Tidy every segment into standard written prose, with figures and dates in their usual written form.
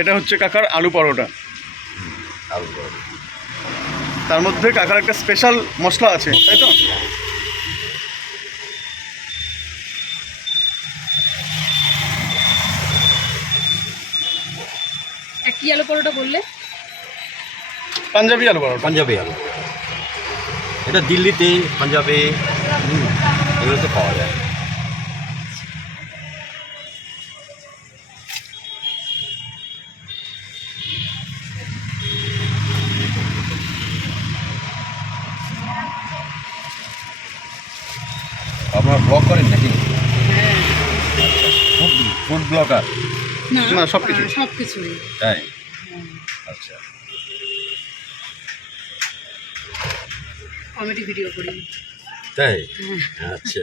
এটা হচ্ছে কাকার আলু পরোটা। আলু পরোটা। তার মধ্যে কাকার একটা স্পেশাল মশলা আছে, তাই তো? কি আলু পরোটা বললে? পাঞ্জাবি আলু পরোটা। পাঞ্জাবি আলু, এটা দিল্লিতে, পাঞ্জাবে এগুলোতে পাওয়া যায়। আপনারা ব্লগ করেন নাকি? হ্যাঁ। Food blogger? না, সবকিছু। সবকিছুই। তাই? আচ্ছা। কমেডি ভিডিও করি। তাই? আচ্ছা।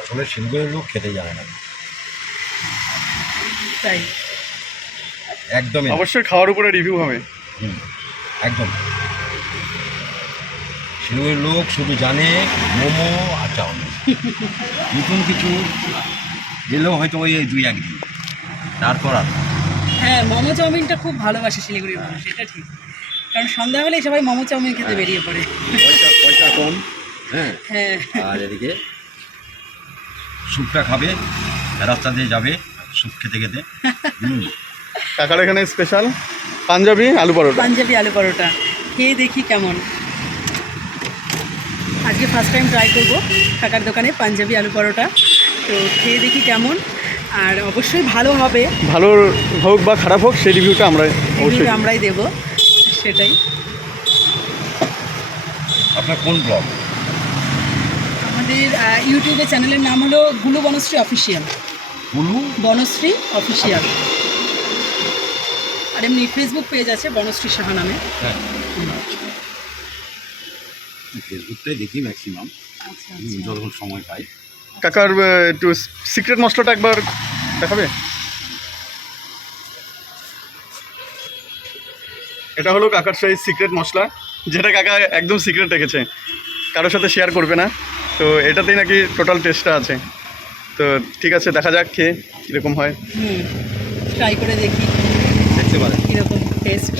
আসলে শিলিগুড়ির লোক খেতে জানে না, তাই একদমই। অবশ্যই খাওয়ার উপরে রিভিউ হবে। একদম। শিলিগুড়ির লোক শুধু জানে মোমো আর চাউমিন। নতুন কিছু গেলেও হয়তো ওই 2-1 দিন, তারপর আর। হ্যাঁ, মোমো চাউমিনটা খুব ভালোবাসে শিলিগুড়ির মানুষ, এটা ঠিক। কারণ সন্ধ্যা হলেই সবাই মোমো চাউমিন খেতে বেরিয়ে পড়ে। পয়সা কম, হ্যাঁ। হ্যাঁ। আর এদিকে স্যুপটা খাবে, রাস্তা দিয়ে যাবে স্যুপ খেতে খেতে। কাকার এখানে স্পেশাল পাঞ্জাবি আলু পরোটা। পাঞ্জাবি আলু পরোটা খেয়ে দেখি কেমন। আজকে ফার্স্ট টাইম ট্রাই করবো কাকার দোকানে পাঞ্জাবি আলু পরোটা, তো খেয়ে দেখি কেমন। আর অবশ্যই ভালো হবে, ভালো হোক বা খারাপ হোক সেই রিভিউটা আমরা অবশ্যই আমরাই দেবো, সেটাই। আপনার কোন ব্লগ? আমাদের ইউটিউবে চ্যানেলের নাম হলো গুলু বনশ্রী অফিসিয়াল। গুলু বনশ্রী অফিসিয়াল। আর এমনি ফেসবুক পেজ আছে বনশ্রী সাহা নামে। হ্যাঁ, ফেসবুকটাই দেখি ম্যাক্সিমাম, আচ্ছা। যখন সময় পাই। কাকার একটু সিক্রেট মশলাটা একবার দেখাবে? এটা হলো কাকার সেই সিক্রেট মশলা, যেটা কাকা একদম সিক্রেট রেখেছে, কারোর সাথে শেয়ার করবে না। তো এটাতেই নাকি টোটাল টেস্টটা আছে। তো ঠিক আছে, দেখা যাক খেয়ে কীরকম হয়। ট্রাই করে দেখি দেখতে পারেন কীরকম টেস্ট।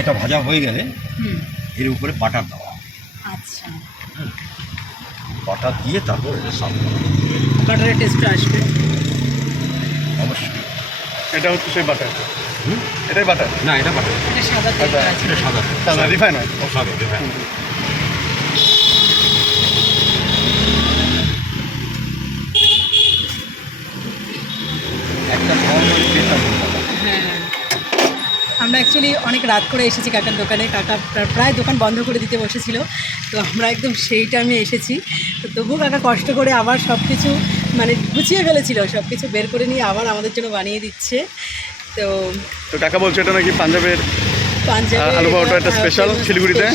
এটা ভাজা হয়ে গেলে এর উপরে বাটার দেওয়া। আচ্ছা, বাটার দিয়ে তারপর এটা সার্ভ করা। বাটারের টেস্টটা আসবে অবশ্যই। এটা হচ্ছে সেই বাটার। এটাই বাটার না, এটা বাটার, এটা সাদা তেলটা আছে। এটা সাদা সাদা রিফাইন হয়। সাদা রিফাইন। একটা নর্মাল পেশা বলতে হ্যাঁ, আমরা অ্যাকচুয়ালি অনেক রাত করে এসেছি কাকার দোকানে। কাকা প্রায় দোকান বন্ধ করে দিতে বসেছিল, তো আমরা একদম সেই টাইমে এসেছি। তো তবুও কাকা কষ্ট করে আবার সব কিছু মানে গুছিয়ে ফেলেছিল, সব কিছু বের করে নিয়ে আবার আমাদের জন্য বানিয়ে দিচ্ছে। তো কাকা বলছে এটা নাকি পাঞ্জাবের আলু পরোটা একটা স্পেশাল শিলিগুড়িতে,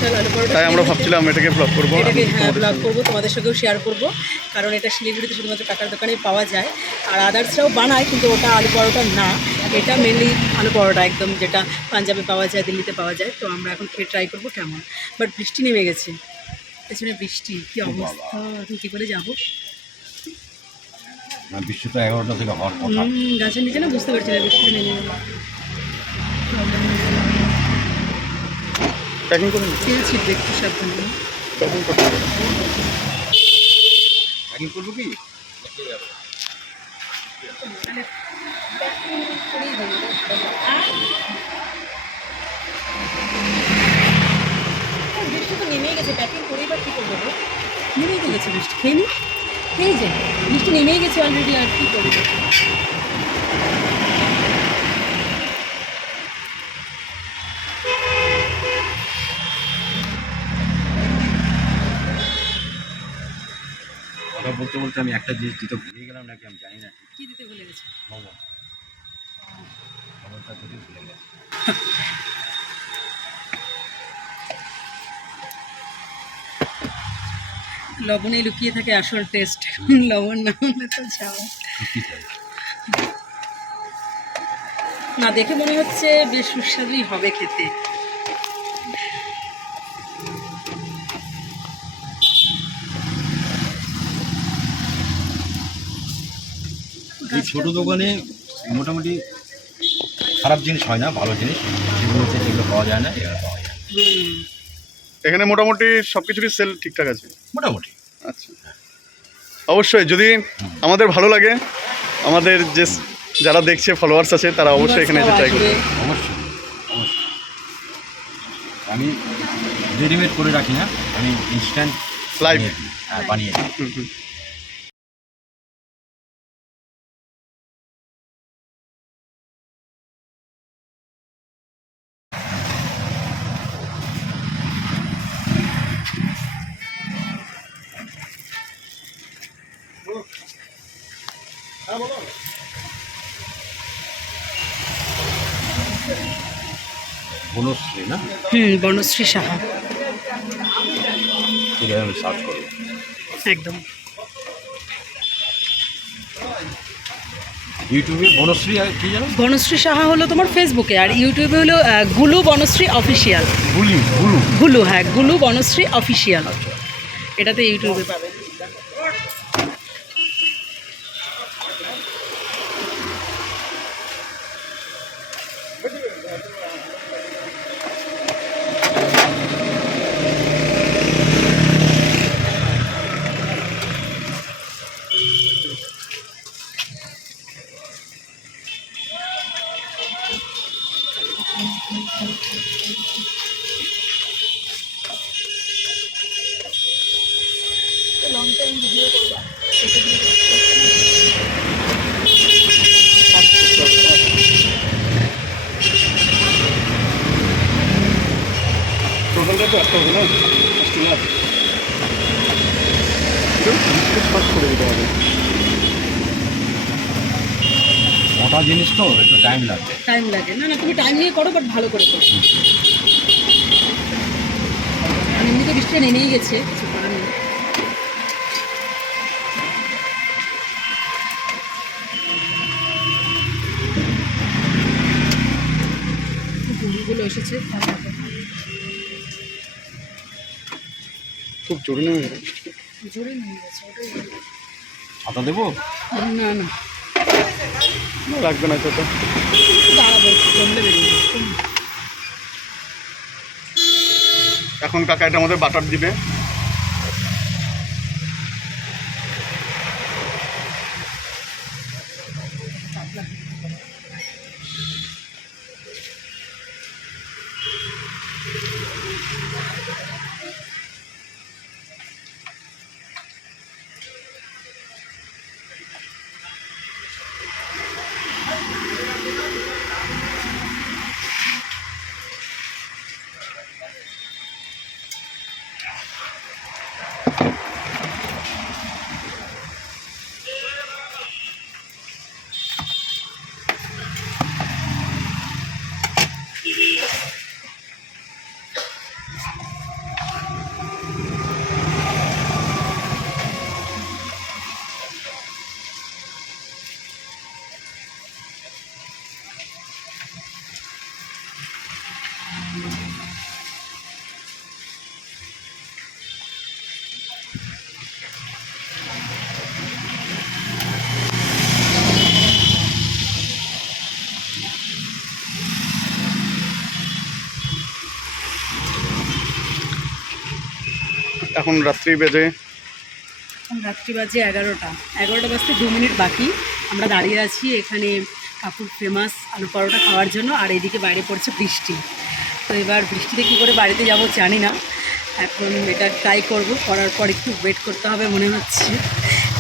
তাই আমরা ভাবছিলাম এটাকে ব্লগ করবো। এটাকে ব্লগ করবো, তোমাদের সঙ্গেও শেয়ার করবো, কারণ এটা শিলিগুড়িতে শুধুমাত্র কাকার দোকানেই পাওয়া যায়। আর আদার্সরাও বানায়, কিন্তু ওটা আলু পরোটা না, এটা মেনলি আলু পরোটা একদম, যেটা পাঞ্জাবে পাওয়া যায়, দিল্লিতে পাওয়া যায়। তো আমরা এখন খেয়ে ট্রাই করবো কেমন। বাট বৃষ্টি নেমে গেছে, পেছনে বৃষ্টি, কী অবস্থা, এখন কী করে যাবো? বৃষ্টিটা 11টা থেকে হওয়ার কথা। গাছের নিচে না, বুঝতে পারছি না, বৃষ্টি নেমে গেল। প্যাকিং করুন, তেল ছিটবে একটু সাবধানে। প্যাকিং করতে হবে। প্যাকিং করবো কি? বৃষ্টি তো নেমেই গেছে, প্যাকিং করেই বা কী করবো? নেমেই তো গেছে বৃষ্টি, খেয়ে নি, খেয়ে যাই। বৃষ্টি নেমেই গেছে অলরেডি, আর কি করবো। কথা বলতে বলতে আমি একটা জিনিস দিতে ভুলে গেলাম নাকি আমি জানি না। কি দিতে ভুলে গেছে? মোমো, খবরটা যদি ভুলে গেছে। লবণে লুকিয়ে থাকে আসল টেস্ট, লবণ না হলে তো যাও সত্যি তাই। না, দেখে মনে হচ্ছে বেশ সুস্বাদুই হবে খেতে। এই ছোটো দোকানে মোটামুটি খারাপ জিনিস হয় না, ভালো জিনিস যেগুলো হচ্ছে, যেগুলো পাওয়া যায় না এগুলো পাওয়া যায় হুম, এখানে মোটামুটি সব কিছুরই সেল ঠিকঠাক আছে। মোটামুটি। আচ্ছা, অবশ্যই যদি আমাদের ভালো লাগে, আমাদের যে যারা দেখছে ফলোয়ার্স আছে তারা অবশ্যই এখানে এসে ট্রাই করবে। অবশ্যই অবশ্যই। আমি রেডিমেড করে রাখি না, আমি ইনস্ট্যান্ট Live? বানিয়ে দিই। হুম, হুম। বনশ্রী না, বনশ্রী সাহা, ঠিক আছে আমি সার্চ করবো। একদম। ইউটিউবে বনশ্রী আর কি জানো, বনশ্রী সাহা হলো তোমার ফেসবুকে, আর ইউটিউবে হলো গুলু বনশ্রী অফিসিয়াল। গুলু গুলু। গুলু, হ্যাঁ, গুলু বনশ্রী অফিসিয়াল, এটাতে ইউটিউবে পাবে। টোটালটা তো একটা হবে না, কাস্টমার সার্চ করে দিতে হবে। মোটা জিনিস তো একটু টাইম লাগবে। টাইম লাগে না, না তুমি টাইম নিয়ে করো, বাট ভালো করে করো। আর এমনিতে বৃষ্টিটা নেমেই গেছে, কিছু করার নেই। গরুগুলো এসেছে, খুব জোরে নেমে গেছে। জোরে নিয়ে গেছে, ওটাই। ছাতা দেবো? না না, লাগবে না তো। দাঁড়াবো, কমলে বেরিয়ে যাবে। এখন কাকা এটা আমাদের বাটার দিবে। এখন রাত্রি বেজে, এখন রাত্রি বাজে 11টা বাজতে 2 মিনিট বাকি। আমরা দাঁড়িয়ে আছি এখানে কাকুর ফেমাস আলু পরোটা খাওয়ার জন্য, আর এদিকে বাইরে পড়ছে বৃষ্টি। তো এবার বৃষ্টিতে কী করে বাড়িতে যাব জানি না, এখন এটা ট্রাই করব, করার পর একটু ওয়েট করতে হবে মনে হচ্ছে।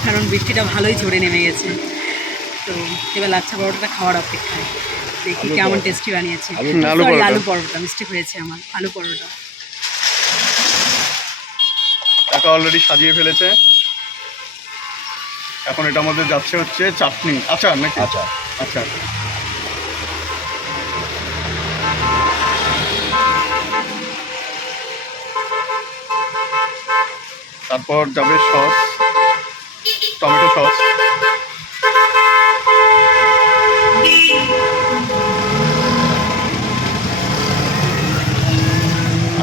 কারণ বৃষ্টিটা ভালোই ঝরে নেমে গেছে। তো এবার লাচ্ছা পরোটাটা খাওয়ার অপেক্ষায়, দেখি আলু কেমন পরোটা। টেস্টি বানিয়েছে। আলু আলু Sorry, পরোটা। আলু পরোটা মিস্টেক হয়েছে আমার, আলু পরোটা। কাকা অলরেডি সাজিয়ে ফেলেছে। এখন এটা আমাদের যাচ্ছে হচ্ছে চাটনি, আচার নাকি? আচ্ছা, আচ্ছা, তারপর যাবে সস, টমেটো সস,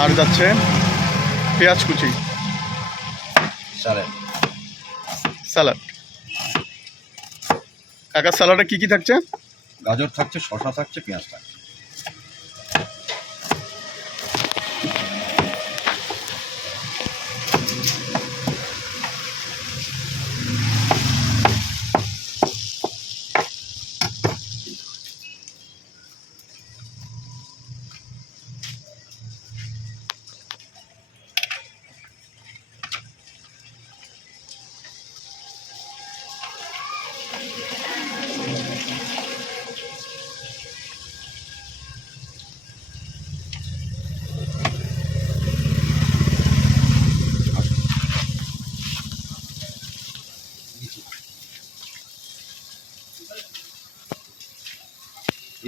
আর যাচ্ছে পেঁয়াজ কুচি, স্যালাড। স্যালাড। কাকার স্যালাডে কি কি থাকছে? গাজর থাকছে, শসা থাকছে, পেঁয়াজ থাকছে।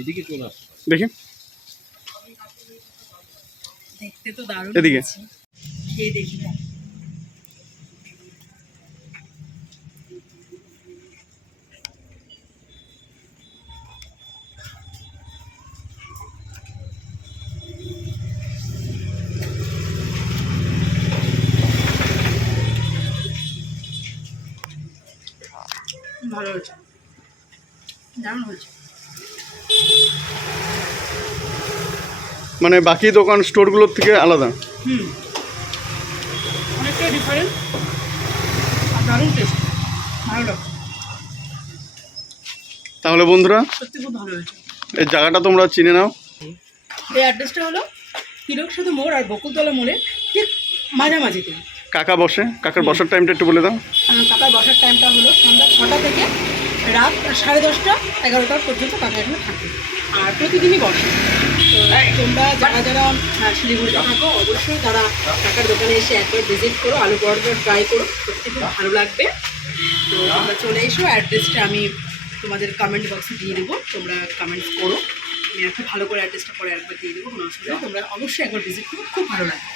এদিকে চলে আসছে। দেখি দেখতে তো দারুণ এদিকে। হয়েছে। খেয়ে দেখি না। ভালো হয়েছে, দারুণ হয়েছে। মানে বাকি দোকান স্টোরগুলোর থেকে আলাদা। হুম, অনেকটাই ডিফারেন্ট আর দারুণ টেস্ট, ভালো লাগছে, তাহলে বন্ধুরা সত্যি খুব ভালো হয়েছে। এই জায়গাটা তোমরা চিনে নাও। এই অ্যাড্রেসটা হলো তিলক সেতু মোড় আর বকুলতলা মোড়ে ঠিক মাঝামাঝিতে। কাকা বসে, কাকার বসার টাইমটা একটু বলে দাও। কাকার বসার টাইমটা হলো সন্ধ্যা 6টা থেকে রাত 10:30 11টা পর্যন্ত কাকা এখানে থাকে, আর প্রতিদিনই বসে। তো তোমরা যারা যারা শিলিগুড়িতে থাকো অবশ্যই তারা কাকার দোকানে এসে একবার ভিজিট করো, আলু পরোটা ট্রাই করো, সত্যি খুব ভালো লাগবে। তো তোমরা চলে এসো, অ্যাড্রেসটা আমি তোমাদের কমেন্ট বক্সে দিয়ে দেবো, তোমরা কমেন্টস করো, আমি একটু ভালো করে অ্যাড্রেসটা পরে একবার দিয়ে দেবো, কোনো অসুবিধা নেই। তোমরা অবশ্যই একবার ভিজিট করো, খুব ভালো লাগবে।